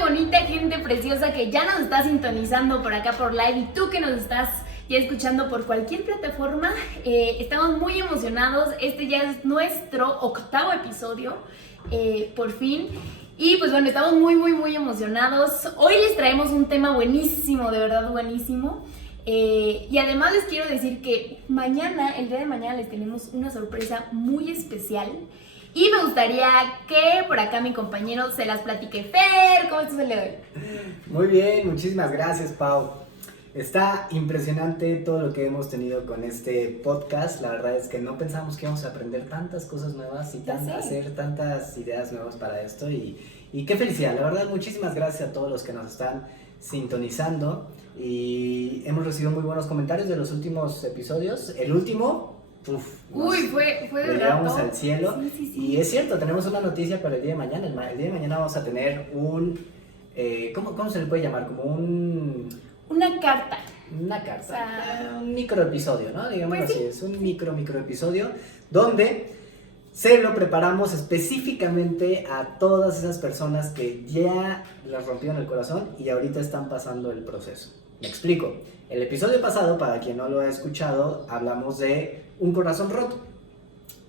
bonita, gente preciosa que ya nos está sintonizando por acá por live y tú que nos estás ya escuchando por cualquier plataforma, estamos muy emocionados. Este ya es nuestro 8º episodio, por fin. Y pues bueno, estamos muy emocionados. Hoy les traemos un tema buenísimo, de verdad buenísimo. Y además les quiero decir que el día de mañana les tenemos una sorpresa muy especial. Y me gustaría que por acá mi compañero se las platique. Fer, ¿cómo estás el día de hoy? Muy bien, muchísimas gracias, Pau. Está impresionante todo lo que hemos tenido con este podcast. La verdad es que no pensamos que íbamos a aprender tantas cosas nuevas y hacer tantas ideas nuevas para esto. Y qué felicidad, la verdad, muchísimas gracias a todos los que nos están sintonizando. Y hemos recibido muy buenos comentarios de los últimos episodios. El último... fue de llegamos rato al cielo. Sí. Y es cierto, tenemos una noticia para el día de mañana. El día de mañana vamos a tener un... ¿cómo se le puede llamar? Como una carta. Una carta, O sea, un microepisodio, ¿no? Digámoslo pues sí. así, es un microepisodio donde se lo preparamos específicamente a todas esas personas que ya las rompieron el corazón y ahorita están pasando el proceso. Me explico. El episodio pasado, para quien no lo ha escuchado, hablamos de un corazón roto.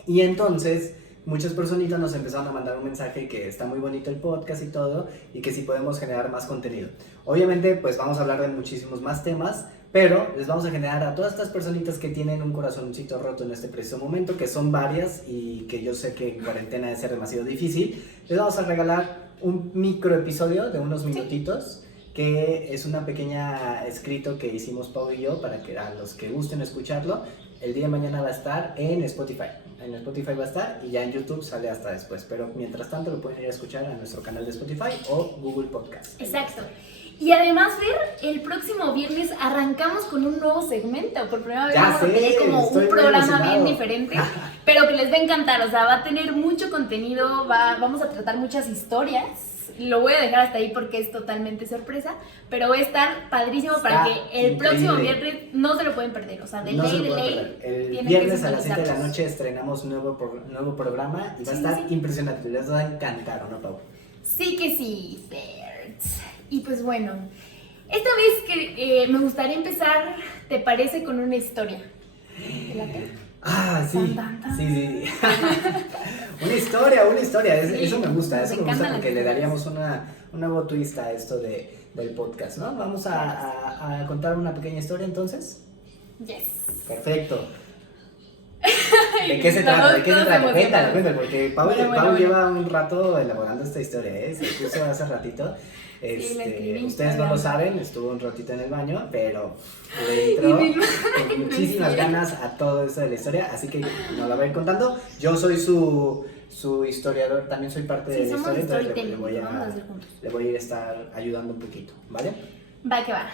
Y entonces muchas personitas nos empezaron a mandar un mensaje que está muy bonito el podcast y todo, y que si podemos generar más contenido. Obviamente, pues vamos a hablar de muchísimos más temas, pero les vamos a generar a todas estas personitas que tienen un corazoncito roto en este preciso momento, que son varias y que yo sé que en cuarentena debe ser demasiado difícil, les vamos a regalar un microepisodio de unos minutitos, que es una pequeña escrito que hicimos Pau y yo para que a los que gusten escucharlo, el día de mañana va a estar en Spotify. En Spotify va a estar y ya en YouTube sale hasta después. Pero mientras tanto lo pueden ir a escuchar a nuestro canal de Spotify o Google Podcast. Exacto. Y además, Fer, el próximo viernes arrancamos con un nuevo segmento. Por primera vez vamos a tener como un programa bien diferente, pero que les va a encantar. O sea, va a tener mucho contenido, vamos a tratar muchas historias. Lo voy a dejar hasta ahí porque es totalmente sorpresa, pero va a estar padrísimo para que el próximo viernes no se lo pueden perder. O sea, de ley. El viernes a las 7 de la noche estrenamos nuevo programa y va a estar impresionante. Les va a encantar, ¿o no, Pau? Sí que sí, Fer. Y pues bueno, esta vez que me gustaría empezar, ¿te parece con una historia? ¿Te late? Ah, sí, sí. Una historia, eso me gusta porque le daríamos un nuevo twist a esto del podcast, ¿no? Vamos a contar una pequeña historia entonces. Yes. Perfecto. ¿De qué se trata? Cuéntalo, porque Pau lleva un rato elaborando esta historia, se puso hace ratito. Ustedes no lo saben, estuvo un ratito en el baño, pero le entró con muchísimas ganas a todo esto de la historia, así que nos la voy a ir contando. Yo soy su historiador, también soy parte de la historia, entonces le voy a ir a estar ayudando un poquito, ¿vale? Va que va.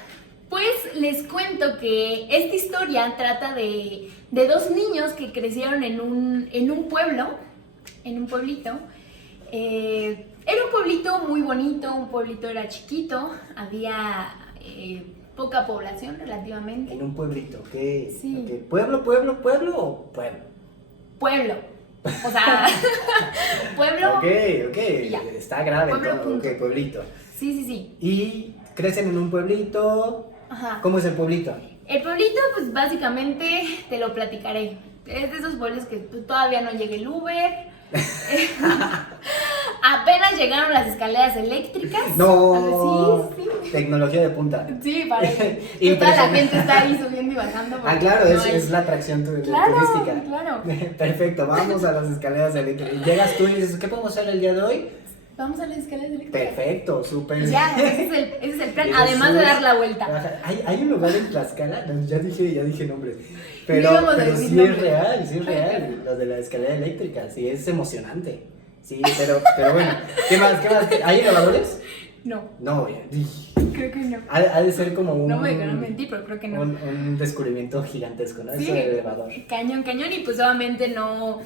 Pues les cuento que esta historia trata de dos niños que crecieron en un pueblito. Era un pueblito muy bonito, un pueblito era chiquito, había poca población relativamente. En un pueblito, ¿qué? Sí. Okay. ¿Pueblo o pueblo? Pueblo. O sea, pueblo. Ok, está grave todo. Ok, pueblito. Sí. ¿Y crecen en un pueblito? Ajá. ¿Cómo es el pueblito? El pueblito, pues básicamente te lo platicaré. Es de esos pueblos que todavía no llega el Uber. Apenas llegaron las escaleras eléctricas. No. Sí. Tecnología de punta. Sí, parece. Y toda la gente está ahí subiendo y bajando. Claro, es la atracción turística. Claro. Perfecto, vamos a las escaleras eléctricas. Llegas tú y dices, ¿qué podemos hacer el día de hoy? Vamos a las escaleras eléctricas. Perfecto, súper. Ya, ese es el plan. Además de dar la vuelta. Hay un lugar en Tlaxcala, ya dije nombres. Pero sí es real. Lo de la escalera eléctrica, sí, es emocionante. Sí, pero bueno, ¿qué más? ¿Hay elevadores? No. No, creo que no. Ha de ser como un... No me dejaron mentir, pero creo que no. Un descubrimiento gigantesco, ¿no? Sí, eso del elevador. Cañón, y pues obviamente no...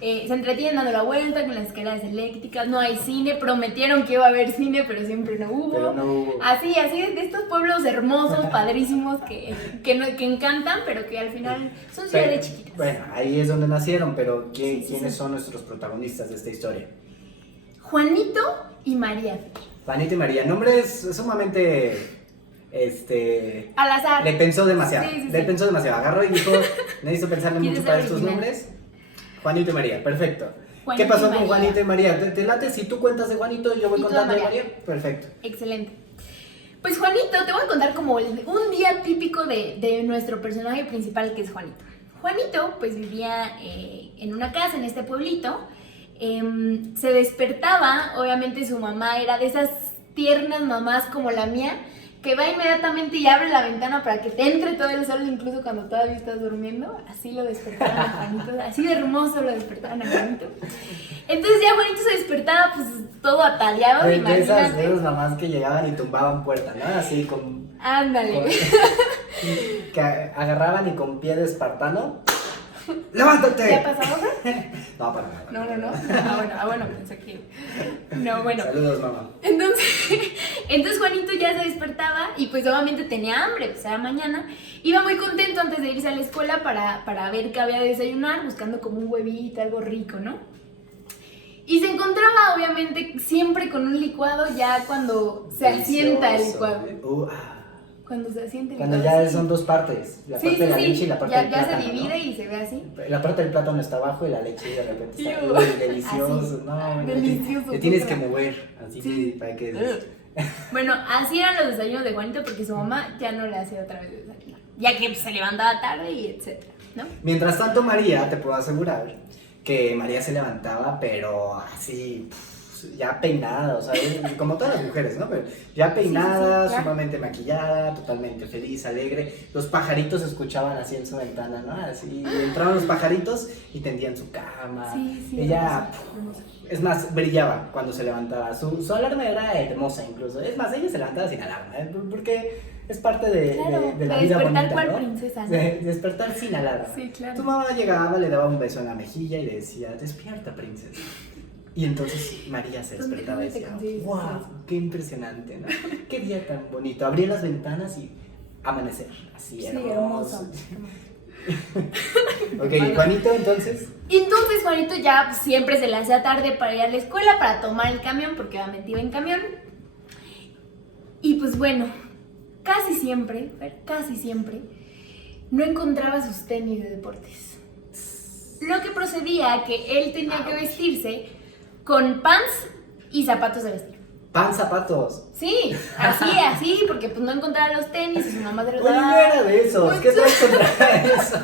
se entretienen dando la vuelta con las escaleras eléctricas, no hay cine, prometieron que iba a haber cine, pero siempre no hubo. Así de estos pueblos hermosos, padrísimos, que encantan, pero que al final son ciudades chiquitas. Bueno, ahí es donde nacieron, pero ¿quiénes son nuestros protagonistas de esta historia? Juanito y María. Juanito y María, nombres sumamente, Al azar. le pensó demasiado, Sí. le pensó demasiado, agarró y dijo, necesito pensarle ¿Quieres mucho para ser estos original? nombres. Juanito y María, perfecto. Juanito ¿Qué pasó y con María. Juanito y María? ¿Te late si tú cuentas de Juanito y yo voy Y tú de contando de María. María? Perfecto. Excelente. Pues Juanito, te voy a contar como un día típico de nuestro personaje principal, que es Juanito. Juanito pues vivía en una casa en este pueblito. Se despertaba, obviamente su mamá era de esas tiernas mamás como la mía, que va inmediatamente y abre la ventana para que te entre todo el sol, incluso cuando todavía estás durmiendo. Así lo despertaban a Juanito, así de hermoso lo despertaban a Juanito. Entonces ya Juanito se despertaba pues todo atareado, De imagínate. esas mamás que llegaban y tumbaban puertas, ¿no? Así con... Ándale. que agarraban y con pie de espartano. ¡Levántate! ¿Ya pasamos? No, para nada. No. Bueno, pensé que... No, bueno. Saludos, mamá. Entonces Juanito ya se despertaba y pues obviamente tenía hambre, pues era mañana. Iba muy contento antes de irse a la escuela para ver qué había de desayunar, buscando como un huevito, algo rico, ¿no? Y se encontraba obviamente siempre con un licuado ya cuando se asienta el licuado. Cuando se asienta el Cuando licuado. ya son dos partes, la parte de la leche y la parte del ya plátano, se divide ¿no? y se ve así. La parte del plátano está abajo y la leche de repente está Iu. uy, delicioso. Así. No, bueno, Delicioso, te tienes súper. que mover, así Sí. para que... Bueno, así eran los desayunos de Juanito porque su mamá ya no le hacía otra vez desayunar, ya que pues, se levantaba tarde y etcétera, ¿no? Mientras tanto, María, te puedo asegurar que María se levantaba, pero así, ya peinada, o sea, como todas las mujeres, ¿no? Pero ya peinada, Sí, claro. sumamente maquillada, totalmente feliz, alegre. Los pajaritos se escuchaban así en su ventana, ¿no? Así, entraban los pajaritos y tendían su cama. Sí, Ella, hermoso. es más, brillaba cuando se levantaba. Su alarma era hermosa incluso. Es más, ella se levantaba sin alarma, porque es parte Claro, de la de vida despertar bonita, cual ¿no? princesa, ¿no? De despertar sin alarma. Sí, claro. Tu mamá llegaba, le daba un beso en la mejilla y le decía, despierta, princesa. Y entonces María se ¿Dónde despertaba y te decía, consigues wow, eso? qué impresionante, ¿no? Qué día tan bonito. Abría las ventanas y amanecer, así Sí, hermoso. hermoso. Ok, Juanito, entonces. Y entonces Juanito ya pues, siempre se le hacía tarde para ir a la escuela, para tomar el camión, porque obviamente iba en camión. Y pues bueno, casi siempre, no encontraba sus tenis de deportes. Lo que procedía a que él tenía que vestirse con pants y zapatos de vestir. Pan, zapatos. Sí, así, porque pues no encontraba los tenis y su mamá se los Oye, no daba. era de esos. ¿Qué tal contra eso?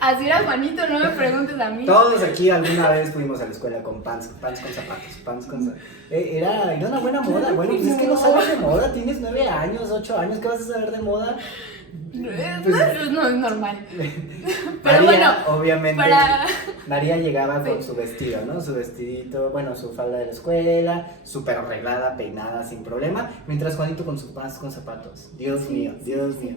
Así era Juanito, no me preguntes a mí. Todos aquí alguna vez fuimos a la escuela con pants con zapatos, era una buena moda. Claro Bueno, que pues es que no. no sabes de moda, tienes 9 años, 8 años, ¿qué vas a saber de moda? No es normal. Pero María, bueno, obviamente, para- María llegaba con Sí. su vestido, ¿no? Su vestidito, bueno, su falda de la escuela, súper arreglada, peinada, sin problema, mientras Juanito con su pants con zapatos. Dios Sí, mío, sí, Dios sí. mío.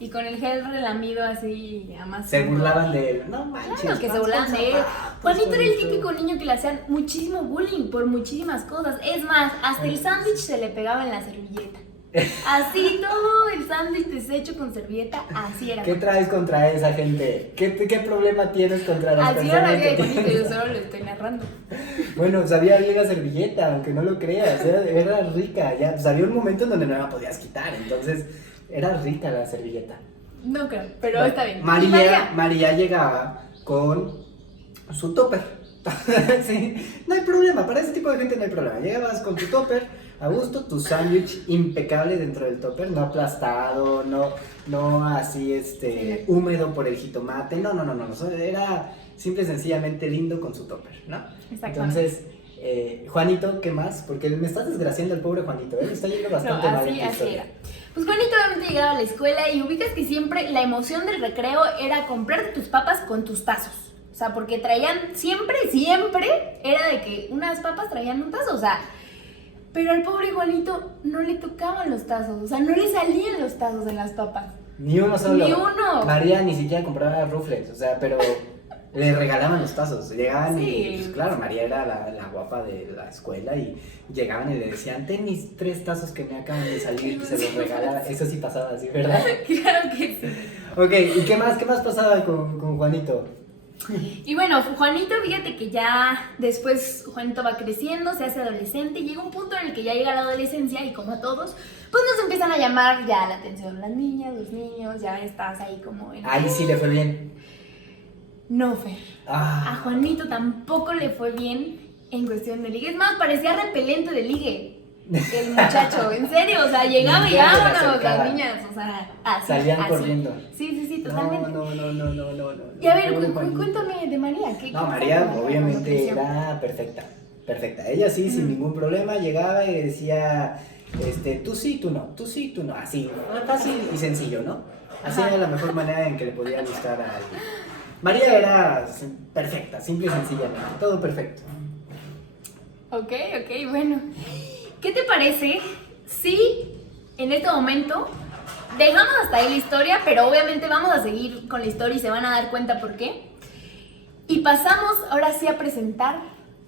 Y con el gel relamido así, además. Se burlaban de él. No manches. Claro que se pants burlaban con de él. zapatos, Juanito era el Juanito. típico niño que le hacían muchísimo bullying por muchísimas cosas. Es más, hasta el sándwich se le pegaba en la servilleta. Así todo el sándwich deshecho con servilleta, así era. ¿Qué traes contra esa gente? ¿Qué problema tienes contra las Así era la personas vida de que Juanito, yo tienes? solo lo estoy narrando. Bueno, sabía bien la servilleta, aunque no lo creas, era rica, ya, pues había un momento en donde no la podías quitar, entonces era rica la servilleta. No creo, pero Bueno, está bien. ¿Y María llegaba con su topper. Sí, no hay problema, para ese tipo de gente no hay problema. Llegabas con tu topper, a gusto, tu sándwich impecable dentro del topper, no aplastado, no así Sí. húmedo por el jitomate, no, era simple y sencillamente lindo con su topper, ¿no? Exactamente. Entonces, Juanito, ¿qué más? Porque me estás desgraciando al pobre Juanito, me está yendo No, bastante mal en tu así historia. era. Pues Juanito obviamente llegaba a la escuela y ubicas que siempre la emoción del recreo era comprarte tus papas con tus tazos. O sea, porque traían siempre era de que unas papas traían un tazo, o sea, pero al pobre Juanito no le tocaban los tazos, o sea, no le salían los tazos en las papas. Ni uno solo. Ni uno. María ni siquiera compraba rufles, o sea, pero le regalaban los tazos. Llegaban Sí. y, pues claro, María era la guapa de la escuela y llegaban y le decían, ten mis 3 tazos que me acaban de salir, que se los regalaba. Eso sí pasaba así, ¿verdad? Claro que sí. Ok, ¿y qué más pasaba con Juanito? Y bueno, Juanito, fíjate que ya después Juanito va creciendo, se hace adolescente y llega un punto en el que ya llega la adolescencia y como a todos, pues nos empiezan a llamar ya la atención las niñas, los niños, ya estás ahí como en... Ahí sí le fue bien. No, Fer. A Juanito tampoco le fue bien en cuestión de ligue. Es más, parecía repelente de ligue el muchacho, en serio, o sea, llegaba y vámonos las niñas, o sea, así. Salían corriendo. Sí, totalmente. No. Y a ver, cuéntame de María. ¿Qué No, María pasó? obviamente era perfecta. Ella sí, sin ningún problema, llegaba y decía, tú sí, tú no, tú sí, tú no, así, fácil y sencillo, ¿no? Así era la mejor manera en que le podía gustar a alguien. María era perfecta, simple y sencillamente, todo perfecto. Ok, bueno. ¿Qué te parece si en este momento dejamos hasta ahí la historia, pero obviamente vamos a seguir con la historia y se van a dar cuenta por qué? Y pasamos ahora sí a presentar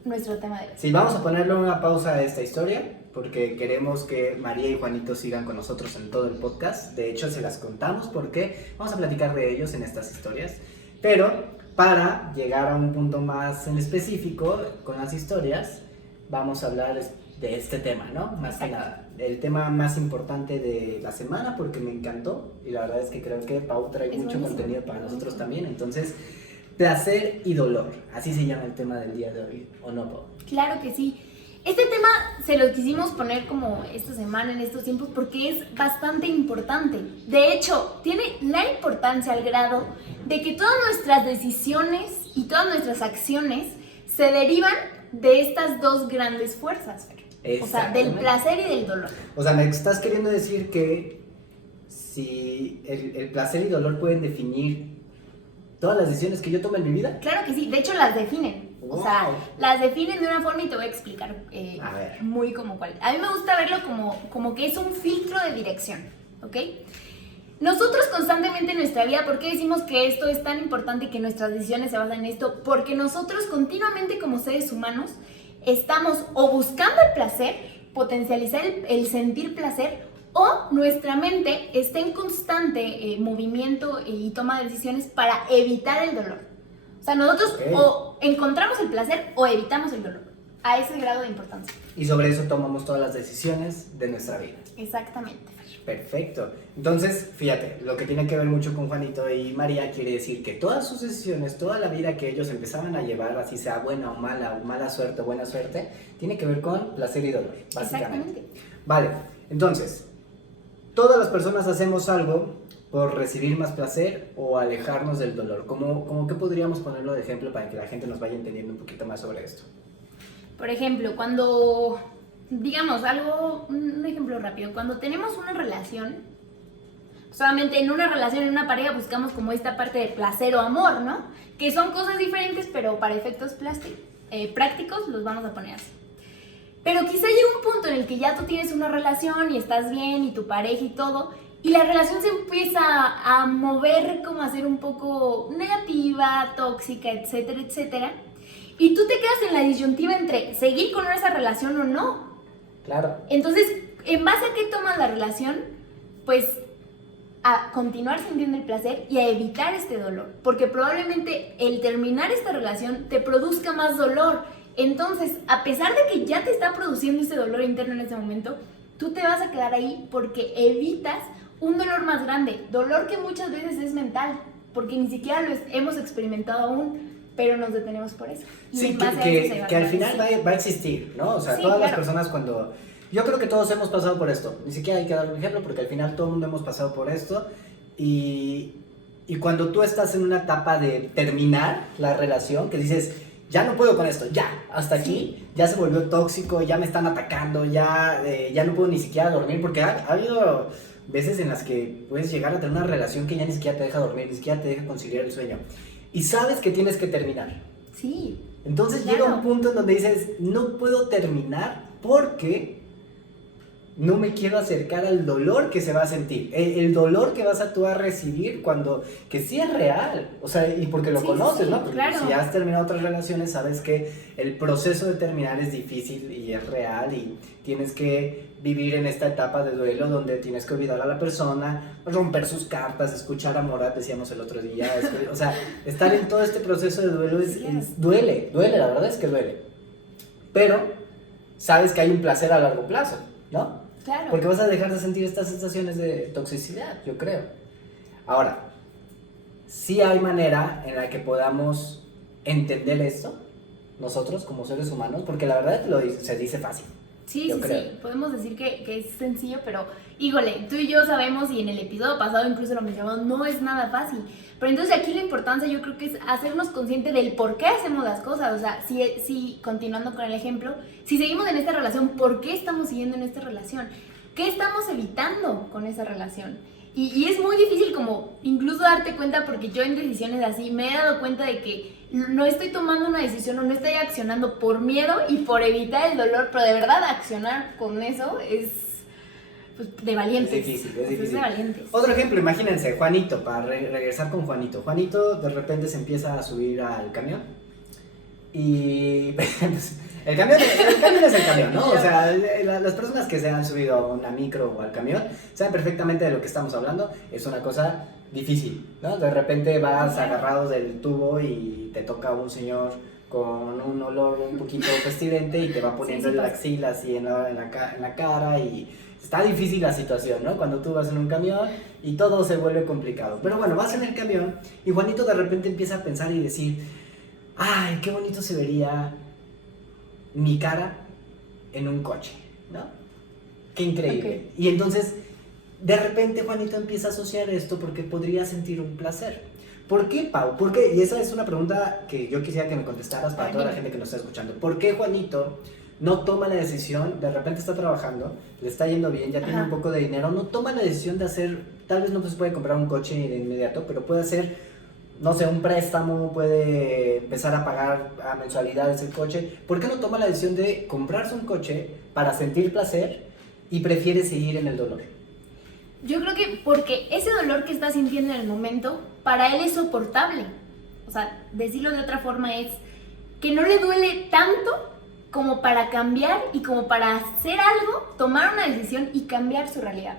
nuestro tema de hoy. Sí, vamos a ponerle una pausa a esta historia porque queremos que María y Juanito sigan con nosotros en todo el podcast. De hecho, se las contamos porque vamos a platicar de ellos en estas historias. Pero para llegar a un punto más en específico con las historias, vamos a hablar de este tema, ¿no? Más que nada, el tema más importante de la semana porque me encantó y la verdad es que creo que Pau trae mucho contenido para nosotros también. Entonces, placer y dolor, así se llama el tema del día de hoy, ¿o no, Pau? Claro que sí. Este tema se lo quisimos poner como esta semana, en estos tiempos, porque es bastante importante. De hecho, tiene la importancia al grado de que todas nuestras decisiones y todas nuestras acciones se derivan de estas dos grandes fuerzas, Fer. O sea, del placer y del dolor. O sea, me estás queriendo decir que si el placer y dolor pueden definir todas las decisiones que yo tomo en mi vida. Claro que sí, de hecho las definen. Wow. O sea, las definen de una forma y te voy a explicar muy como cuál. A mí me gusta verlo como que es un filtro de dirección, ¿ok? Nosotros constantemente en nuestra vida, ¿por qué decimos que esto es tan importante y que nuestras decisiones se basan en esto? Porque nosotros continuamente como seres humanos estamos o buscando el placer, potencializar el sentir placer, o nuestra mente está en constante movimiento y toma de decisiones para evitar el dolor. O sea, nosotros o encontramos el placer o evitamos el dolor. A ese grado de importancia. Y sobre eso tomamos todas las decisiones de nuestra vida. Exactamente. Perfecto. Entonces, fíjate, lo que tiene que ver mucho con Juanito y María quiere decir que todas sus decisiones, toda la vida que ellos empezaban a llevar, así sea buena o mala suerte o buena suerte, tiene que ver con placer y dolor, básicamente. Exactamente. Vale, entonces, todas las personas hacemos algo por recibir más placer o alejarnos del dolor. ¿Cómo que podríamos ponerlo de ejemplo para que la gente nos vaya entendiendo un poquito más sobre esto? Por ejemplo, cuando, digamos, un ejemplo rápido, cuando tenemos una relación, solamente en una relación, en una pareja, buscamos como esta parte de placer o amor, ¿no? Que son cosas diferentes, pero para efectos prácticos los vamos a poner así. Pero quizá llegue un punto en el que ya tú tienes una relación y estás bien y tu pareja y todo, y la relación se empieza a mover como a ser un poco negativa, tóxica, etcétera, etcétera. Y tú te quedas en la disyuntiva entre seguir con esa relación o no. Claro. Entonces, ¿en base a qué tomas la relación? Pues a continuar sintiendo el placer y a evitar este dolor. Porque probablemente el terminar esta relación te produzca más dolor. Entonces, a pesar de que ya te está produciendo ese dolor interno en ese momento, tú te vas a quedar ahí porque evitas un dolor más grande. Dolor que muchas veces es mental, porque ni siquiera lo hemos experimentado aún, pero nos detenemos por eso. Y sí, en base a eso que al final va a existir, ¿no? O sea, sí, todas claro. las personas cuando... Yo creo que todos hemos pasado por esto. Ni siquiera hay que dar un ejemplo porque al final todo el mundo hemos pasado por esto. Y cuando tú estás en una etapa de terminar la relación, que dices, ya no puedo con esto, ya, hasta aquí, ya se volvió tóxico, ya me están atacando, ya no puedo ni siquiera dormir, porque ha habido veces en las que puedes llegar a tener una relación que ya ni siquiera te deja dormir, ni siquiera te deja conciliar el sueño. Y sabes que tienes que terminar. Sí. Entonces claro. llega un punto en donde dices, no puedo terminar porque no me quiero acercar al dolor que se va a sentir. El dolor que vas a tú a recibir cuando, que sí es real, o sea, y porque lo conoces, ¿no? Porque claro. si has terminado otras relaciones, sabes que el proceso de terminar es difícil y es real y tienes que vivir en esta etapa de duelo donde tienes que olvidar a la persona, romper sus cartas, escuchar a Morat, decíamos el otro día, o sea, estar en todo este proceso de duelo duele, la verdad es que duele, pero sabes que hay un placer a largo plazo, ¿no? Claro. Porque vas a dejar de sentir estas sensaciones de toxicidad, yo creo. Ahora, sí hay manera en la que podamos entender esto, nosotros como seres humanos, porque la verdad se dice fácil. Sí, podemos decir que es sencillo, pero híjole, tú y yo sabemos, y en el episodio pasado incluso lo mencionamos, no es nada fácil. Pero entonces aquí la importancia yo creo que es hacernos consciente del por qué hacemos las cosas. O sea, si continuando con el ejemplo, si seguimos en esta relación, ¿por qué estamos siguiendo en esta relación? ¿Qué estamos evitando con esa relación? Y es muy difícil como incluso darte cuenta, porque yo en decisiones así me he dado cuenta de que no estoy tomando una decisión o no estoy accionando por miedo y por evitar el dolor, pero de verdad accionar con eso es pues, de valientes. Es difícil. Es de valientes. Otro ejemplo, imagínense, Juanito, para regresar con Juanito. Juanito de repente se empieza a subir al camión y el camión es el camión, ¿no? O sea, las personas que se han subido a una micro o al camión saben perfectamente de lo que estamos hablando. Es una cosa difícil, ¿no? De repente vas agarrado del tubo y te toca un señor con un olor un poquito pestilente y te va poniendo la axila así en la cara y está difícil la situación, ¿no? Cuando tú vas en un camión y todo se vuelve complicado. Pero bueno, vas en el camión y Juanito de repente empieza a pensar y decir, ay, qué bonito se vería mi cara en un coche, ¿no? Qué increíble. Okay. Y entonces, de repente Juanito empieza a asociar esto porque podría sentir un placer. ¿Por qué, Pau? ¿Por qué? Y esa es una pregunta que yo quisiera que me contestaras para toda la gente que nos está escuchando. ¿Por qué Juanito no toma la decisión, de repente está trabajando, le está yendo bien, ya tiene un poco de dinero, no toma la decisión de hacer, tal vez no se puede comprar un coche de inmediato, pero puede hacer, no sé, un préstamo, puede empezar a pagar a mensualidades el coche? ¿Por qué no toma la decisión de comprarse un coche para sentir placer y prefiere seguir en el dolor? Yo creo que porque ese dolor que está sintiendo en el momento, para él es soportable. O sea, decirlo de otra forma es que no le duele tanto como para cambiar y como para hacer algo, tomar una decisión y cambiar su realidad.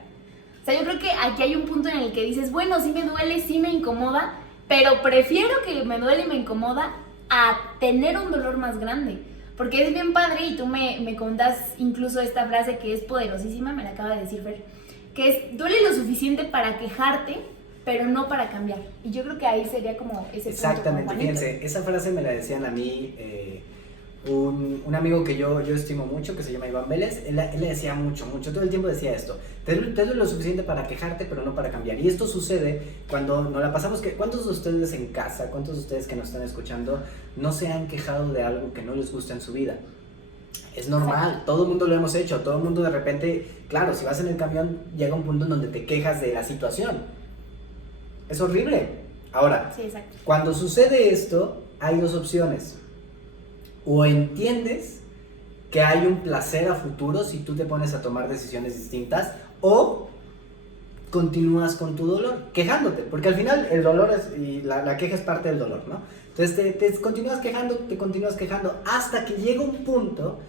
O sea, yo creo que aquí hay un punto en el que dices, bueno, sí me duele, sí me incomoda, pero prefiero que me duele y me incomoda a tener un dolor más grande. Porque es bien padre, y tú me contas incluso esta frase que es poderosísima, me la acaba de decir Fer, que es, duele lo suficiente para quejarte, pero no para cambiar. Y yo creo que ahí sería como ese exactamente, punto. Fíjense, esa frase me la decían a mí un amigo que yo estimo mucho, que se llama Iván Vélez. Él le decía mucho, todo el tiempo decía esto: te duele lo suficiente para quejarte, pero no para cambiar. Y esto sucede cuando nos la pasamos, que ¿cuántos de ustedes en casa, cuántos de ustedes que nos están escuchando no se han quejado de algo que no les gusta en su vida? Es normal, todo el mundo lo hemos hecho, todo el mundo de repente, claro, si vas en el camión llega un punto en donde te quejas de la situación. Es horrible. Ahora, sí, exacto. Cuando sucede esto, hay dos opciones. O entiendes que hay un placer a futuro si tú te pones a tomar decisiones distintas, o continúas con tu dolor, quejándote, porque al final el dolor y la queja es parte del dolor, ¿no? Entonces te continúas quejando, hasta que llega un punto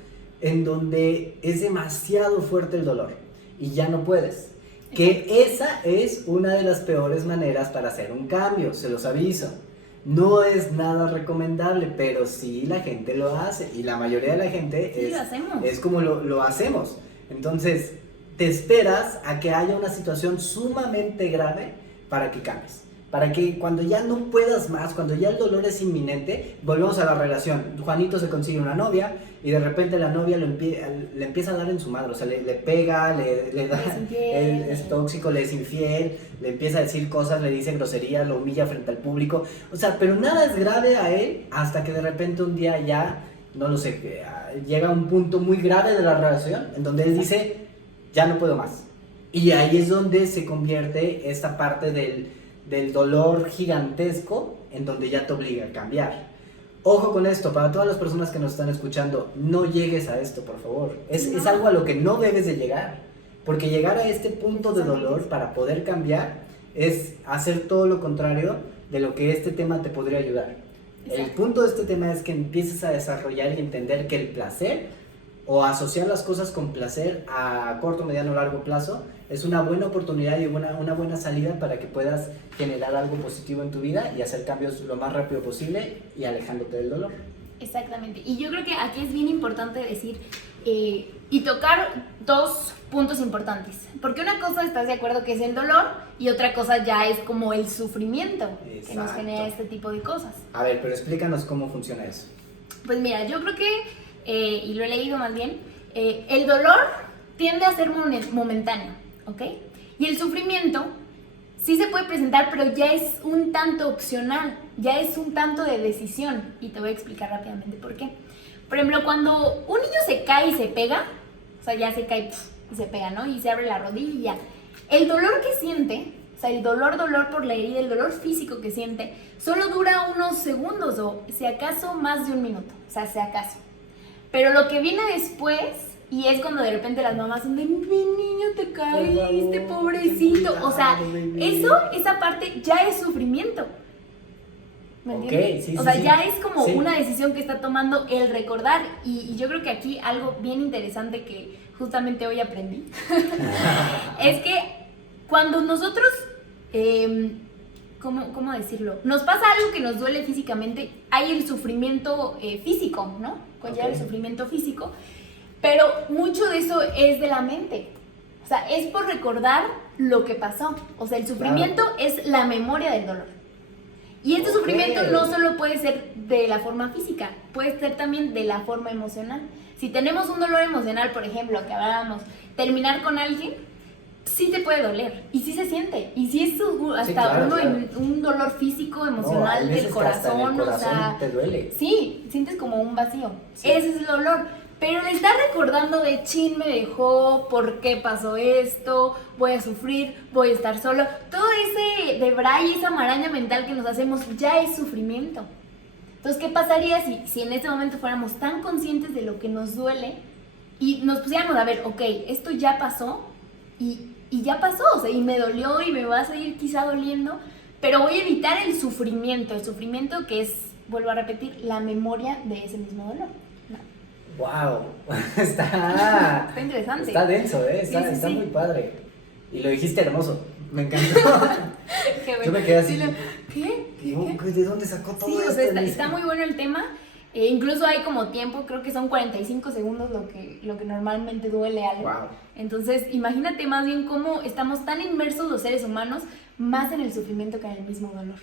en donde es demasiado fuerte el dolor y ya no puedes. Que esa es una de las peores maneras para hacer un cambio, se los aviso. No es nada recomendable, pero sí la gente lo hace, y la mayoría de la gente es como lo hacemos. Entonces, te esperas a que haya una situación sumamente grave para que cambies. Para que cuando ya no puedas más, cuando ya el dolor es inminente, volvemos a la relación. Juanito se consigue una novia y de repente la novia le empieza a dar en su madre, o sea, le pega, le da, es tóxico, le es infiel, le empieza a decir cosas, le dice groserías, lo humilla frente al público. O sea, pero nada es grave a él hasta que de repente un día ya, no lo sé, llega a un punto muy grave de la relación en donde él dice, ya no puedo más. Y ahí es donde se convierte esta parte del dolor gigantesco, en donde ya te obliga a cambiar. Ojo con esto, para todas las personas que nos están escuchando, no llegues a esto, por favor. Es algo a lo que no debes de llegar, porque llegar a este punto de dolor para poder cambiar es hacer todo lo contrario de lo que este tema te podría ayudar. El punto de este tema es que empieces a desarrollar y entender que el placer o asociar las cosas con placer a corto, mediano o largo plazo, es una buena oportunidad y una buena salida para que puedas generar algo positivo en tu vida y hacer cambios lo más rápido posible y alejándote del dolor. Exactamente. Y yo creo que aquí es bien importante decir y tocar dos puntos importantes. Porque una cosa, estás de acuerdo, que es el dolor, y otra cosa ya es como el sufrimiento. Exacto. Que nos genera este tipo de cosas. A ver, pero explícanos cómo funciona eso. Pues mira, yo creo que, y lo he leído más bien, el dolor tiende a ser momentáneo, ¿ok? Y el sufrimiento sí se puede presentar, pero ya es un tanto opcional, ya es un tanto de decisión. Y te voy a explicar rápidamente por qué. Por ejemplo, cuando un niño se cae y se pega, o sea, ya se cae y se pega, ¿no? Y se abre la rodilla y ya. El dolor que siente, o sea, el dolor por la herida, el dolor físico que siente, solo dura unos segundos o, si acaso, más de un minuto. O sea, si acaso. Pero lo que viene después, y es cuando de repente las mamás son de, mi niño, te caíste, pobrecito. O sea, esa parte ya es sufrimiento. ¿Me entiendes? Sí, o sea, ya es como una decisión que está tomando el recordar. Y yo creo que aquí algo bien interesante que justamente hoy aprendí es que cuando nosotros, ¿cómo decirlo? Nos pasa algo que nos duele físicamente, hay el sufrimiento físico, ¿no? Conlleva el sufrimiento físico, pero mucho de eso es de la mente. O sea, es por recordar lo que pasó. O sea, el sufrimiento es la memoria del dolor. Y este sufrimiento no solo puede ser de la forma física, puede ser también de la forma emocional. Si tenemos un dolor emocional, por ejemplo, que hablábamos, terminar con alguien, sí te puede doler, y sí se siente, y sí es hasta un dolor físico, emocional, del corazón, o sea, te duele. Sí, sientes como un vacío, ese es el dolor. Pero le estás recordando de chin, me dejó, ¿por qué pasó esto? Voy a sufrir, voy a estar solo. Todo ese debraye, esa maraña mental que nos hacemos ya es sufrimiento. Entonces, ¿qué pasaría si en este momento fuéramos tan conscientes de lo que nos duele y nos pusiéramos a ver, ok, esto ya pasó y ya pasó, o sea, y me dolió y me va a seguir quizá doliendo, pero voy a evitar el sufrimiento que es, vuelvo a repetir, la memoria de ese mismo dolor. Wow, está interesante. Está denso, está muy padre. Y lo dijiste hermoso, me encantó. Yo me quedé así. ¿Qué? ¿De dónde sacó todo esto? O sea, está muy bueno el tema. Incluso hay como tiempo, creo que son 45 segundos lo que normalmente duele algo. Wow. Entonces, imagínate más bien cómo estamos tan inmersos los seres humanos, más en el sufrimiento que en el mismo dolor.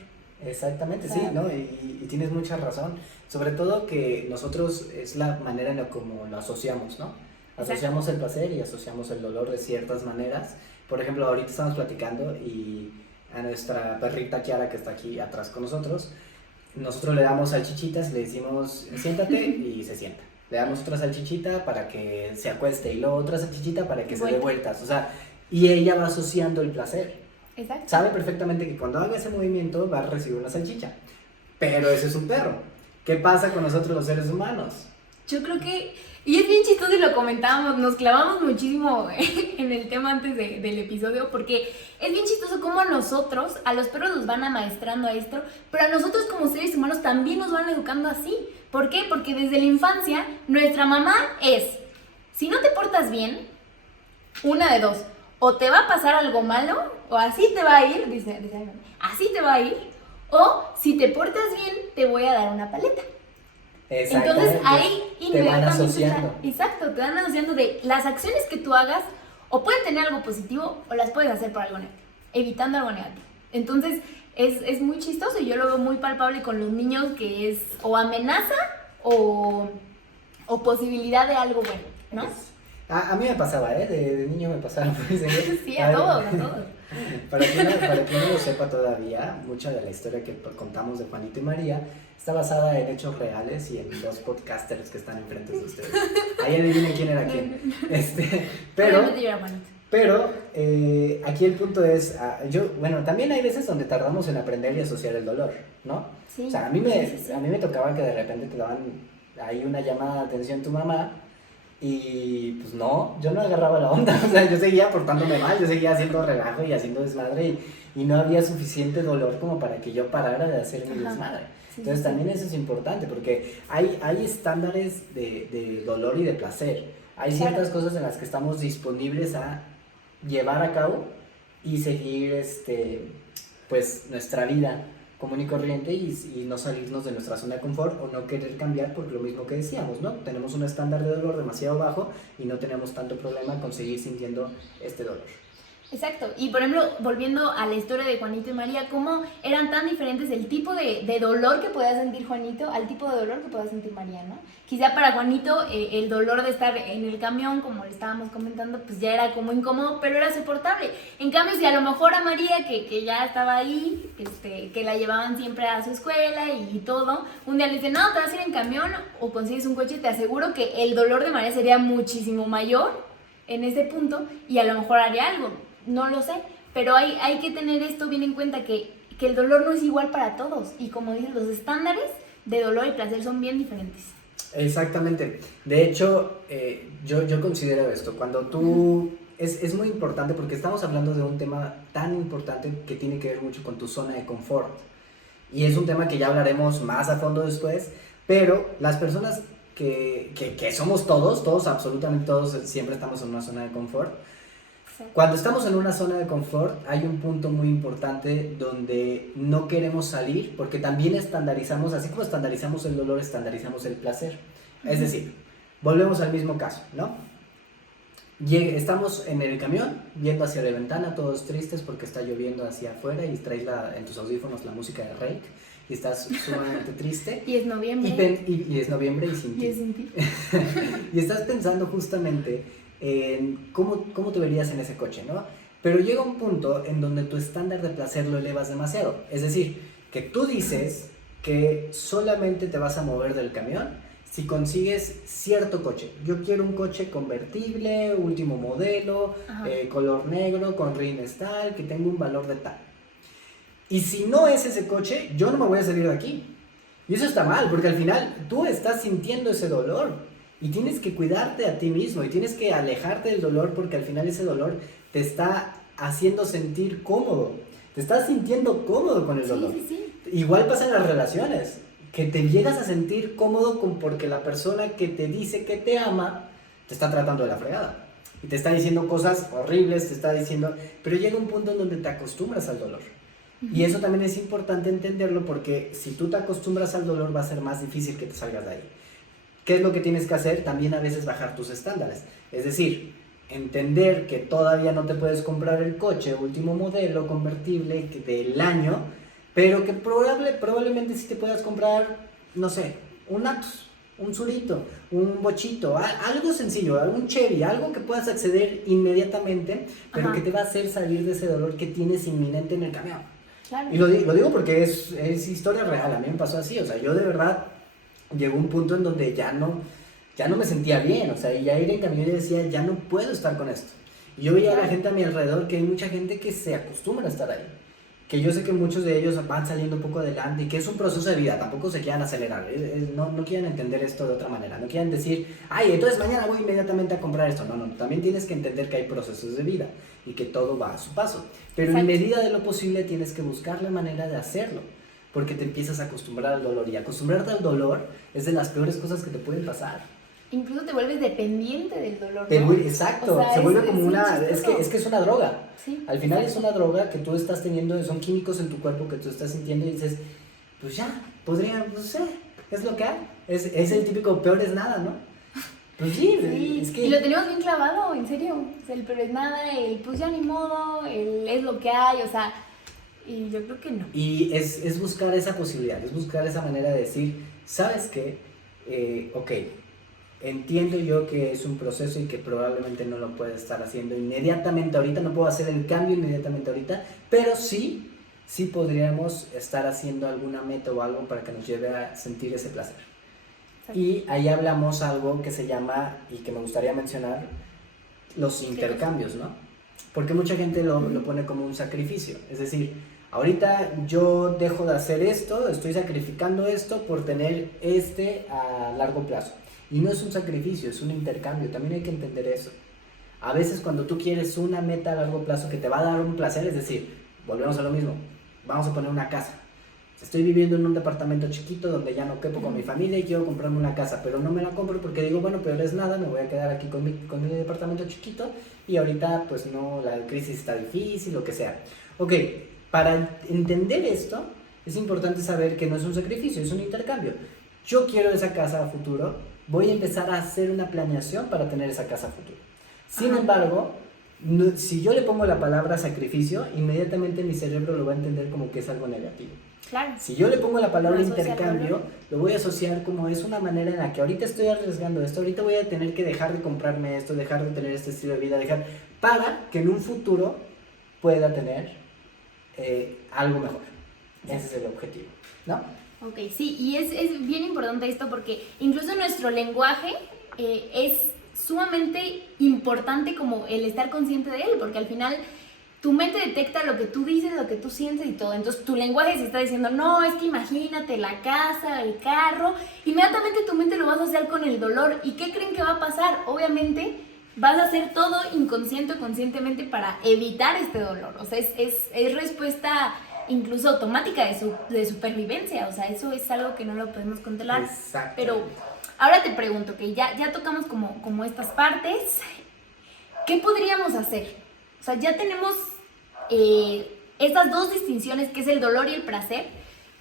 Exactamente, sí, ¿no? Y tienes mucha razón. Sobre todo que nosotros es la manera en la como lo asociamos, ¿no? Asociamos el placer y asociamos el dolor de ciertas maneras. Por ejemplo, ahorita estamos platicando y a nuestra perrita Kiara, que está aquí atrás con nosotros le damos salchichitas, le decimos siéntate y se sienta. Le damos otra salchichita para que se acueste y luego otra salchichita para que se dé vueltas. O sea, y ella va asociando el placer. Exacto. Sabe perfectamente que cuando haga ese movimiento va a recibir una salchicha. Pero ese es un perro. ¿Qué pasa con nosotros los seres humanos? Yo creo que, y es bien chistoso y lo comentábamos, nos clavamos muchísimo en el tema antes del episodio, porque es bien chistoso cómo a nosotros, a los perros nos van amaestrando a esto, pero a nosotros como seres humanos también nos van educando así. ¿Por qué? Porque desde la infancia nuestra mamá es, si no te portas bien, una de dos, o te va a pasar algo malo, o así te va a ir, dice así te va a ir, o si te portas bien, te voy a dar una paleta. Entonces ahí te van asociando. Exacto, te van asociando de las acciones que tú hagas, o pueden tener algo positivo, o las puedes hacer por algo negativo, evitando algo negativo. Entonces es muy chistoso y yo lo veo muy palpable con los niños, que es o amenaza o posibilidad de algo bueno, ¿no? A mí me pasaba, de niño me pasaba. Sí, a todos. Para quien no lo sepa todavía, mucha de la historia que contamos de Juanito y María está basada en hechos reales y en dos podcasters que están enfrente de ustedes. Ahí adivinen quién era quién. Pero aquí el punto es, también hay veces donde tardamos en aprender y asociar el dolor, ¿no? Sí. O sea, a mí me tocaba que de repente te daban ahí una llamada de atención tu mamá. Y pues no, yo no agarraba la onda, o sea, yo seguía portándome mal, yo seguía haciendo relajo y haciendo desmadre y no había suficiente dolor como para que yo parara de hacer mi Ajá. desmadre. Sí, Entonces sí, también eso es importante porque hay estándares de dolor y de placer. Hay ciertas cosas en las que estamos disponibles a llevar a cabo y seguir pues nuestra vida común y corriente y no salirnos de nuestra zona de confort o no querer cambiar por lo mismo que decíamos, ¿no? Tenemos un estándar de dolor demasiado bajo y no tenemos tanto problema con seguir sintiendo este dolor. Exacto, y por ejemplo, volviendo a la historia de Juanito y María, ¿cómo eran tan diferentes el tipo de dolor que podía sentir Juanito al tipo de dolor que podía sentir María, ¿no? Quizá para Juanito el dolor de estar en el camión, como le estábamos comentando, pues ya era como incómodo, pero era soportable. En cambio, si a lo mejor a María, que ya estaba ahí, que la llevaban siempre a su escuela y todo, un día le dicen, no, te vas a ir en camión o consigues un coche, te aseguro que el dolor de María sería muchísimo mayor en ese punto y a lo mejor haría algo. No lo sé, pero hay que tener esto bien en cuenta que el dolor no es igual para todos y como dices, los estándares de dolor y placer son bien diferentes. Exactamente. De hecho, yo considero esto, cuando tú... Es muy importante porque estamos hablando de un tema tan importante que tiene que ver mucho con tu zona de confort. Y es un tema que ya hablaremos más a fondo después, pero las personas que somos todos, absolutamente todos, siempre estamos en una zona de confort. Cuando estamos en una zona de confort hay un punto muy importante donde no queremos salir porque también estandarizamos, así como estandarizamos el dolor, estandarizamos el placer. Es decir, volvemos al mismo caso, ¿no? Estamos en el camión viendo hacia la ventana todos tristes porque está lloviendo hacia afuera y traes en tus audífonos la música de Rake y estás sumamente triste. Y es noviembre. Y es noviembre y sin ti. Y es sin ti. Y estás pensando justamente en cómo te verías en ese coche, ¿no? Pero llega un punto en donde tu estándar de placer lo elevas demasiado. Es decir, que tú dices que solamente te vas a mover del camión si consigues cierto coche. Yo quiero un coche convertible, último modelo, color negro, con Rinestal, que tenga un valor de tal. Y si no es ese coche, yo no me voy a salir de aquí. Y eso está mal, porque al final tú estás sintiendo ese dolor. Y tienes que cuidarte a ti mismo y tienes que alejarte del dolor porque al final ese dolor te está haciendo sentir cómodo. Te estás sintiendo cómodo con el dolor. Sí. Igual pasa en las relaciones, que te llegas a sentir cómodo porque la persona que te dice que te ama te está tratando de la fregada. Y te está diciendo cosas horribles, te está diciendo... Pero llega un punto en donde te acostumbras al dolor. Y eso también es importante entenderlo porque si tú te acostumbras al dolor va a ser más difícil que te salgas de ahí. ¿Qué es lo que tienes que hacer? También a veces bajar tus estándares. Es decir, entender que todavía no te puedes comprar el coche último modelo convertible del año, pero que probablemente sí te puedas comprar, no sé, un Atos, un Surito, un Bochito, algo sencillo, un Chevy, algo que puedas acceder inmediatamente, pero que te va a hacer salir de ese dolor que tienes inminente en el camión. Claro. Y lo digo porque es historia real, a mí me pasó así, o sea, yo de verdad... Llegó un punto en donde ya no me sentía bien, o sea, y ya ir en camión y decía, ya no puedo estar con esto. Y yo veía a la gente a mi alrededor, que hay mucha gente que se acostumbra a estar ahí, que yo sé que muchos de ellos van saliendo un poco adelante y que es un proceso de vida, tampoco se quieran acelerar, no quieran entender esto de otra manera, no quieran decir, ay, entonces mañana voy inmediatamente a comprar esto, no, también tienes que entender que hay procesos de vida y que todo va a su paso, pero en medida de lo posible tienes que buscar la manera de hacerlo. Porque te empiezas a acostumbrar al dolor. Y acostumbrarte al dolor es de las peores cosas que te pueden pasar. Incluso te vuelves dependiente del dolor, ¿no? Exacto, o sea, se vuelve como una... Es que es una droga. Sí, al final es una droga que tú estás teniendo, son químicos en tu cuerpo que tú estás sintiendo y dices, pues ya, podría, no sé, es lo que hay. Es el típico peor es nada, ¿no? Pues sí, es que... Y lo tenemos bien clavado, en serio. O sea, el peor es nada, el pues ya ni modo, el es lo que hay, o sea... Y yo creo que no. Y es buscar esa posibilidad, es buscar esa manera de decir, ¿sabes qué? Ok, entiendo yo que es un proceso y que probablemente no lo puedes estar haciendo inmediatamente ahorita, no puedo hacer el cambio inmediatamente ahorita, pero sí podríamos estar haciendo alguna meta o algo para que nos lleve a sentir ese placer. Exacto. Y ahí hablamos algo que se llama, y que me gustaría mencionar, los intercambios, ¿no? Porque mucha gente lo pone como un sacrificio, es decir, ahorita yo dejo de hacer esto, estoy sacrificando esto por tener a largo plazo. Y no es un sacrificio, es un intercambio, también hay que entender eso. A veces cuando tú quieres una meta a largo plazo que te va a dar un placer, es decir, volvemos a lo mismo, vamos a poner una casa. Estoy viviendo en un departamento chiquito donde ya no quepo con mi familia y quiero comprarme una casa, pero no me la compro porque digo, bueno, peor es nada, me voy a quedar aquí con mi departamento chiquito y ahorita pues no, la crisis está difícil, lo que sea. Ok, para entender esto es importante saber que no es un sacrificio, es un intercambio. Yo quiero esa casa a futuro, voy a empezar a hacer una planeación para tener esa casa a futuro. Sin embargo, si yo le pongo la palabra sacrificio, inmediatamente mi cerebro lo va a entender como que es algo negativo. Claro. Si yo le pongo la palabra intercambio, lo voy a asociar como es una manera en la que ahorita estoy arriesgando esto, ahorita voy a tener que dejar de comprarme esto, dejar de tener este estilo de vida, para que en un futuro pueda tener algo mejor. Ese es el objetivo, ¿no? Ok, sí, y es bien importante esto porque incluso nuestro lenguaje es sumamente importante como el estar consciente de él, porque al final tu mente detecta lo que tú dices, lo que tú sientes y todo. Entonces tu lenguaje se está diciendo, no, es que imagínate la casa, el carro. Inmediatamente tu mente lo va a asociar con el dolor. ¿Y qué creen que va a pasar? Obviamente vas a hacer todo inconsciente o conscientemente para evitar este dolor. O sea, es respuesta incluso automática de supervivencia. O sea, eso es algo que no lo podemos controlar. Exacto. Pero ahora te pregunto, que ya tocamos como estas partes. ¿Qué podríamos hacer? O sea, ya tenemos estas dos distinciones, que es el dolor y el placer,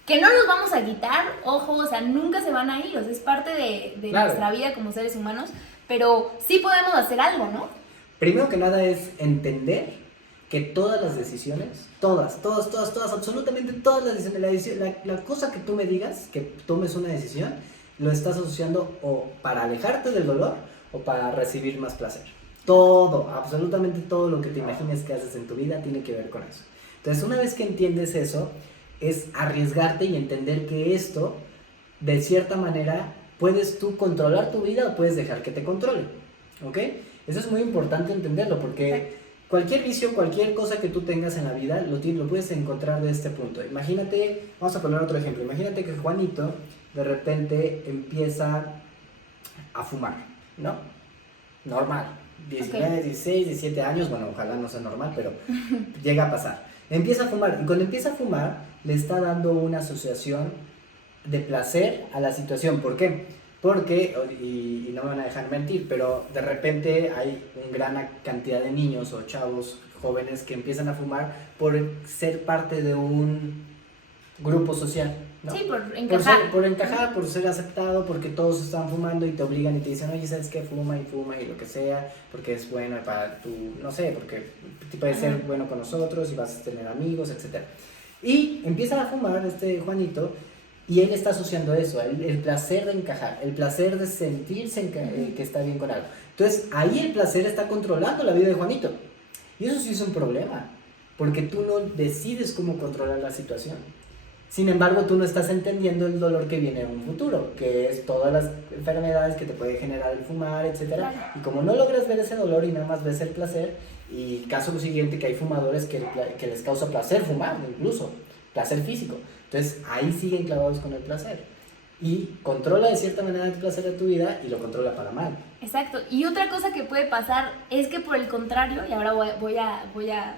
que no los vamos a quitar, ojo, o sea, nunca se van a ir, o sea, es parte de claro, nuestra vida como seres humanos, pero sí podemos hacer algo, ¿no? Primero que nada es entender que todas las decisiones, todas, absolutamente todas las decisiones, la cosa que tú me digas, que tomes una decisión, lo estás asociando o para alejarte del dolor o para recibir más placer. Todo, absolutamente todo lo que te imagines que haces en tu vida tiene que ver con eso. Entonces, una vez que entiendes eso, es arriesgarte y entender que esto, de cierta manera, puedes tú controlar tu vida o puedes dejar que te controle. ¿Ok? Eso es muy importante entenderlo porque cualquier vicio, cualquier cosa que tú tengas en la vida, lo puedes encontrar de este punto. Imagínate, vamos a poner otro ejemplo. Imagínate que Juanito de repente empieza a fumar, ¿no? Normal. 19, 16, 17 años, bueno, ojalá no sea normal, pero llega a pasar. Empieza a fumar, y cuando empieza a fumar, le está dando una asociación de placer a la situación. ¿Por qué? Porque, y no me van a dejar mentir, pero de repente hay una gran cantidad de niños o chavos jóvenes que empiezan a fumar por ser parte de un grupo social, ¿no? Sí, por encajar. Por encajar, por ser aceptado, porque todos están fumando y te obligan y te dicen, oye, ¿sabes qué? Fuma y lo que sea, porque es bueno para tu, no sé, porque puedes ser bueno con nosotros y vas a tener amigos, etc. Y empiezan a fumar este Juanito y él está asociando eso, el placer de encajar, el placer de sentirse que está bien con algo. Entonces, ahí el placer está controlando la vida de Juanito. Y eso sí es un problema, porque tú no decides cómo controlar la situación. Sin embargo, tú no estás entendiendo el dolor que viene en un futuro, que es todas las enfermedades que te puede generar el fumar, etc. Y como no logras ver ese dolor y nada más ves el placer, y caso siguiente que hay fumadores que les causa placer fumar, incluso, placer físico. Entonces, ahí siguen clavados con el placer. Y controla de cierta manera el placer de tu vida y lo controla para mal. Exacto. Y otra cosa que puede pasar es que por el contrario, y ahora voy a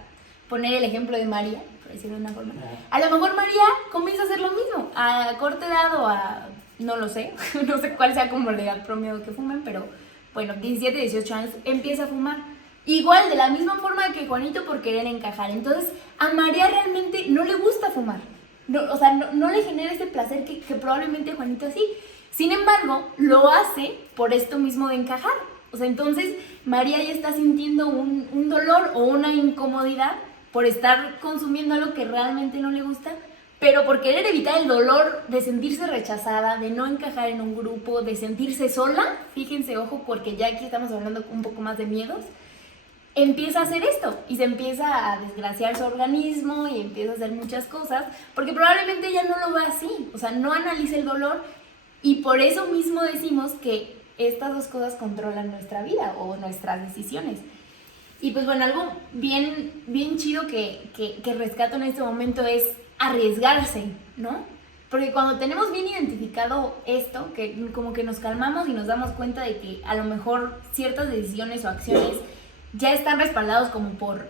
poner el ejemplo de María, por decirlo de una forma. A lo mejor María comienza a hacer lo mismo, a corta edad o a, no lo sé, no sé cuál sea como la edad promedio que fumen, pero bueno, 17, 18 años, empieza a fumar. Igual, de la misma forma que Juanito por querer encajar. Entonces, a María realmente no le gusta fumar. No, o sea, no le genera ese placer que probablemente Juanito sí. Sin embargo, lo hace por esto mismo de encajar. O sea, entonces María ya está sintiendo un dolor o una incomodidad por estar consumiendo algo que realmente no le gusta, pero por querer evitar el dolor de sentirse rechazada, de no encajar en un grupo, de sentirse sola, fíjense, ojo, porque ya aquí estamos hablando un poco más de miedos, empieza a hacer esto y se empieza a desgraciar su organismo y empieza a hacer muchas cosas, porque probablemente ella no lo ve así, o sea, no analiza el dolor y por eso mismo decimos que estas dos cosas controlan nuestra vida o nuestras decisiones. Y pues bueno, algo bien chido que rescato en este momento es arriesgarse, ¿no? Porque cuando tenemos bien identificado esto, que como que nos calmamos y nos damos cuenta de que a lo mejor ciertas decisiones o acciones ya están respaldados como por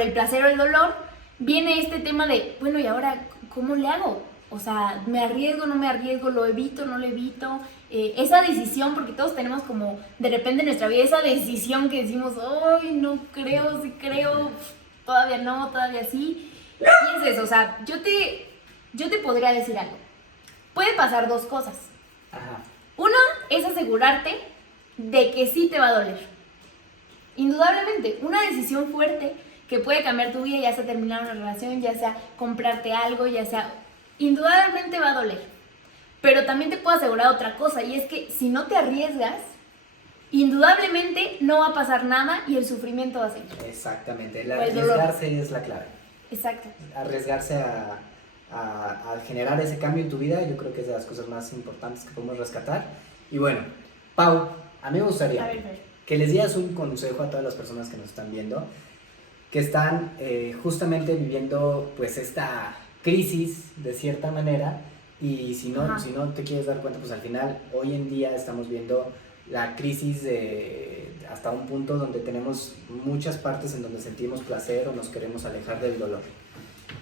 el placer o el dolor, viene este tema de, bueno, ¿y ahora cómo le hago? O sea, ¿me arriesgo, no me arriesgo? ¿Lo evito, no lo evito? Esa decisión, porque todos tenemos como de repente en nuestra vida esa decisión que decimos, ¡ay, no creo, sí creo, todavía no, todavía sí! Y es eso, o sea, yo te podría decir algo. Puede pasar dos cosas. Ajá. Uno es asegurarte de que sí te va a doler. Indudablemente, una decisión fuerte que puede cambiar tu vida, ya sea terminar una relación, ya sea comprarte algo, ya sea... Indudablemente va a doler. Pero también te puedo asegurar otra cosa, y es que si no te arriesgas, indudablemente no va a pasar nada y el sufrimiento va a seguir. Exactamente, el O el dolor. arriesgarse es la clave. Exacto. Arriesgarse a generar ese cambio en tu vida, yo creo que es de las cosas más importantes que podemos rescatar. Y bueno, Pau, a mí me gustaría que les dieras un consejo a todas las personas que nos están viendo, que están justamente viviendo pues esta crisis de cierta manera, y si no te quieres dar cuenta, pues al final hoy en día estamos viendo la crisis hasta un punto donde tenemos muchas partes en donde sentimos placer o nos queremos alejar del dolor.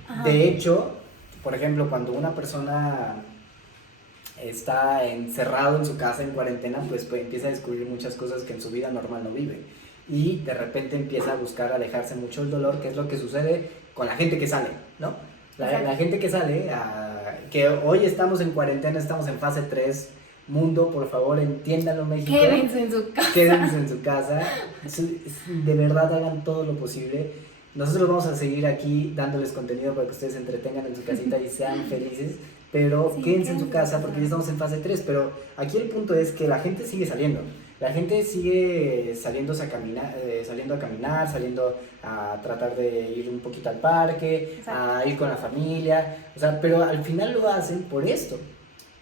Ajá. De hecho, por ejemplo, cuando una persona está encerrado en su casa en cuarentena, pues empieza a descubrir muchas cosas que en su vida normal no vive, y de repente empieza a buscar alejarse mucho del dolor, que es lo que sucede con la gente que sale, ¿no? La gente que sale, que hoy estamos en cuarentena, estamos en fase 3, mundo, por favor, entiéndanlo, México. Quédense en su casa. Quédense en su casa. De verdad, hagan todo lo posible. Nosotros vamos a seguir aquí dándoles contenido para que ustedes se entretengan en su casita y sean felices, pero sí, quédense en su casa porque ya estamos en fase 3. Pero aquí el punto es que la gente sigue saliendo. La gente sigue saliendo a caminar, saliendo a tratar de ir un poquito al parque, exacto, a ir con la familia, o sea, pero al final lo hacen por esto.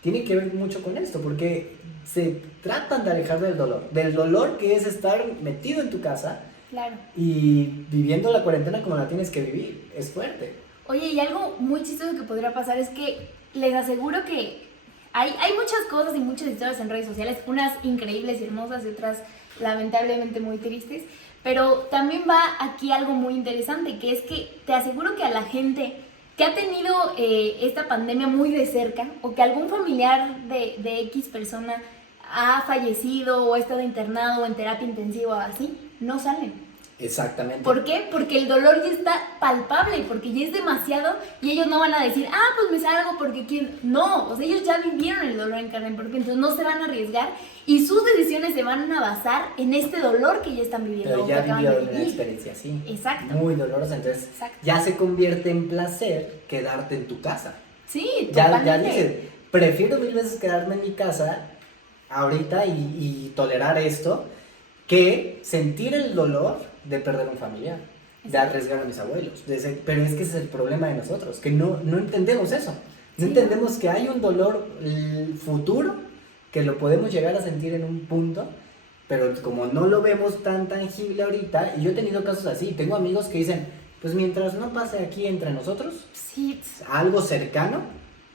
Tiene que ver mucho con esto, porque se tratan de alejar del dolor que es estar metido en tu casa, claro, y viviendo la cuarentena como la tienes que vivir. Es fuerte. Oye, y algo muy chistoso que podría pasar es que les aseguro que hay muchas cosas y muchas historias en redes sociales, unas increíbles y hermosas y otras lamentablemente muy tristes, pero también va aquí algo muy interesante, que es que te aseguro que a la gente que ha tenido esta pandemia muy de cerca, o que algún familiar de X persona ha fallecido o ha estado internado o en terapia intensiva o así, no salen. Exactamente. ¿Por qué? Porque el dolor ya está palpable, porque ya es demasiado, y ellos no van a decir, pues me salgo porque quiero. No, o sea, ellos ya vivieron el dolor en carne propia, entonces no se van a arriesgar y sus decisiones se van a basar en este dolor que ya están viviendo. Pero ya vivieron una experiencia así. Exacto. Muy dolorosa, entonces exacto, ya se convierte en placer quedarte en tu casa. Sí, totalmente. Ya dices, prefiero 1000 veces quedarme en mi casa ahorita y tolerar esto, que sentir el dolor de perder un familiar, de arriesgar a mis abuelos. Pero es que ese es el problema de nosotros, que no entendemos eso. No entendemos que hay un dolor futuro que lo podemos llegar a sentir en un punto, pero como no lo vemos tan tangible ahorita, y yo he tenido casos así, tengo amigos que dicen, pues mientras no pase aquí entre nosotros, sí, algo cercano,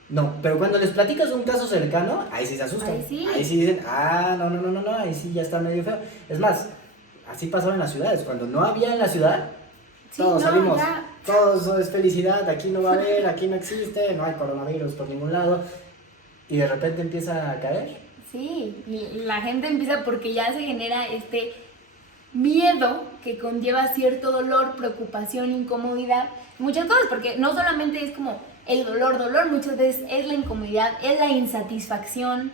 no, pero cuando les platicas un caso cercano, ahí sí se asustan. Ahí sí dicen, no, ahí sí ya está medio feo. Es más, así pasaba en las ciudades, cuando no había en la ciudad, sí, todos salimos, todo eso es felicidad, aquí no va a haber, aquí no existe, no hay coronavirus por ningún lado, y de repente empieza a caer. Sí, y la gente empieza porque ya se genera este miedo que conlleva cierto dolor, preocupación, incomodidad, muchas cosas, porque no solamente es como el dolor, muchas veces es la incomodidad, es la insatisfacción,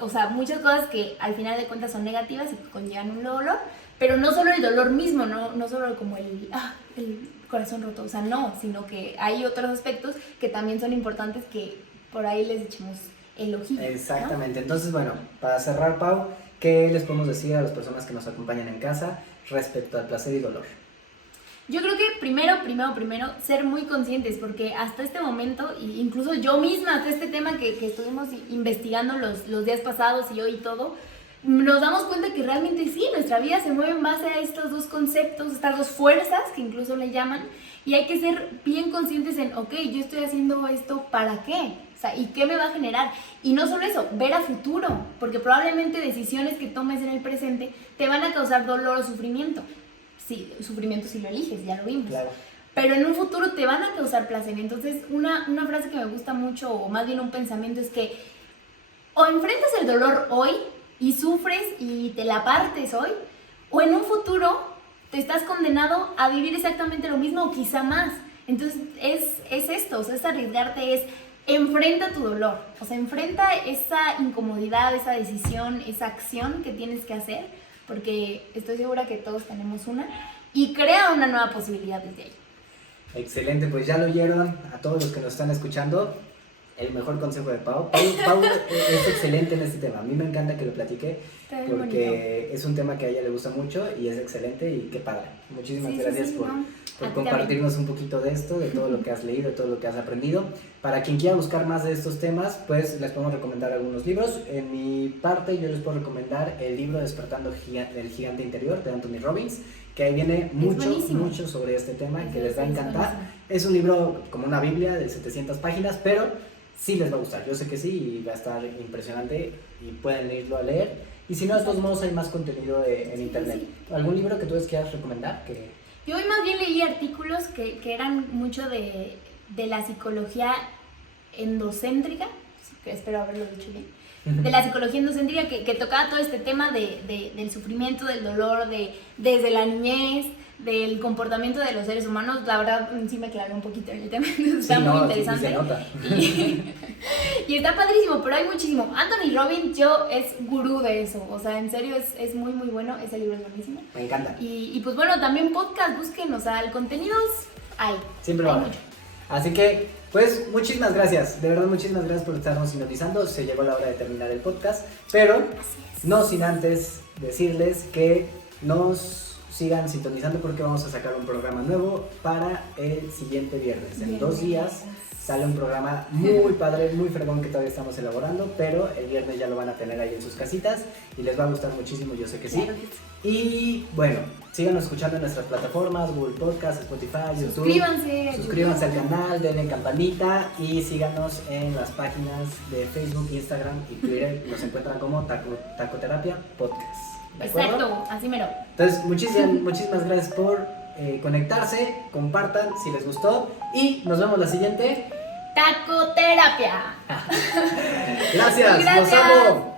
o sea, muchas cosas que al final de cuentas son negativas y que conllevan un dolor, pero no solo el dolor mismo, no solo como el corazón roto, o sea, no, sino que hay otros aspectos que también son importantes que por ahí les echemos el ojillo. Exactamente, ¿no? Entonces, bueno, Bueno, para cerrar, Pau, ¿qué les podemos decir a las personas que nos acompañan en casa respecto al placer y dolor? Yo creo que primero, ser muy conscientes, porque hasta este momento, incluso yo misma, hasta este tema que estuvimos investigando los días pasados y hoy y todo, nos damos cuenta que realmente sí, nuestra vida se mueve en base a estos dos conceptos, estas dos fuerzas que incluso le llaman, y hay que ser bien conscientes en, ok, yo estoy haciendo esto, ¿para qué? O sea, ¿y qué me va a generar? Y no solo eso, ver a futuro, porque probablemente decisiones que tomes en el presente te van a causar dolor o sufrimiento. Sí, sufrimiento si lo eliges, ya lo vimos. Claro. pero en un futuro te van a causar placer. Entonces, una frase que me gusta mucho, o más bien un pensamiento, es que o enfrentas el dolor hoy y sufres y te la partes hoy, o en un futuro te estás condenado a vivir exactamente lo mismo o quizá más. Entonces, es esto, o sea, es arriesgarte, es enfrenta tu dolor, o sea, enfrenta esa incomodidad, esa decisión, esa acción que tienes que hacer, porque estoy segura que todos tenemos una, y crea una nueva posibilidad desde ahí. Excelente, pues ya lo oyeron a todos los que nos están escuchando. El mejor consejo de Pau. Pau es excelente en este tema. A mí me encanta que lo platique porque es un tema que a ella le gusta mucho y es excelente y qué padre. Muchísimas gracias por compartirnos un poquito de esto, de todo lo que has leído, de todo lo que has aprendido. Para quien quiera buscar más de estos temas, pues les podemos recomendar algunos libros. En mi parte yo les puedo recomendar el libro Despertando el Gigante Interior de Anthony Robbins, que ahí viene mucho sobre este tema que les va a encantar. Es un libro como una biblia de 700 páginas, pero sí les va a gustar, yo sé que sí, y va a estar impresionante y pueden irlo a leer. Y si no, de todos modos hay más contenido en internet. ¿Algún libro que tú les quieras recomendar? Yo hoy más bien leí artículos que eran mucho de la psicología endocéntrica, que espero haberlo dicho bien, de la psicología endocéntrica que tocaba todo este tema del sufrimiento, del dolor, desde la niñez, del comportamiento de los seres humanos. La verdad sí me clavé un poquito en el tema, está muy interesante. Sí, se nota. Y está padrísimo, pero hay muchísimo. Anthony Robbins es gurú de eso, o sea, en serio es muy bueno, ese libro es buenísimo. Me encanta. Y pues bueno, también podcast, busquen, o sea, el contenido hay. Siempre va a haber. Así que, pues, muchísimas gracias, de verdad muchísimas gracias por estarnos sintonizando. Se llegó la hora de terminar el podcast, pero no sin antes decirles que nos sigan sintonizando porque vamos a sacar un programa nuevo para el siguiente viernes. En 2 días sale un programa muy padre, muy fregón que todavía estamos elaborando, pero el viernes ya lo van a tener ahí en sus casitas y les va a gustar muchísimo, yo sé que sí. Y bueno, síganos escuchando en nuestras plataformas, Google Podcast, Spotify, YouTube. Suscríbanse al canal, denle campanita y síganos en las páginas de Facebook, Instagram y Twitter. Nos encuentran como Tacoterapia Podcast. Exacto, así mero. Entonces, muchísimas gracias por conectarse, compartan si les gustó y nos vemos la siguiente Tacoterapia. Gracias, los amo.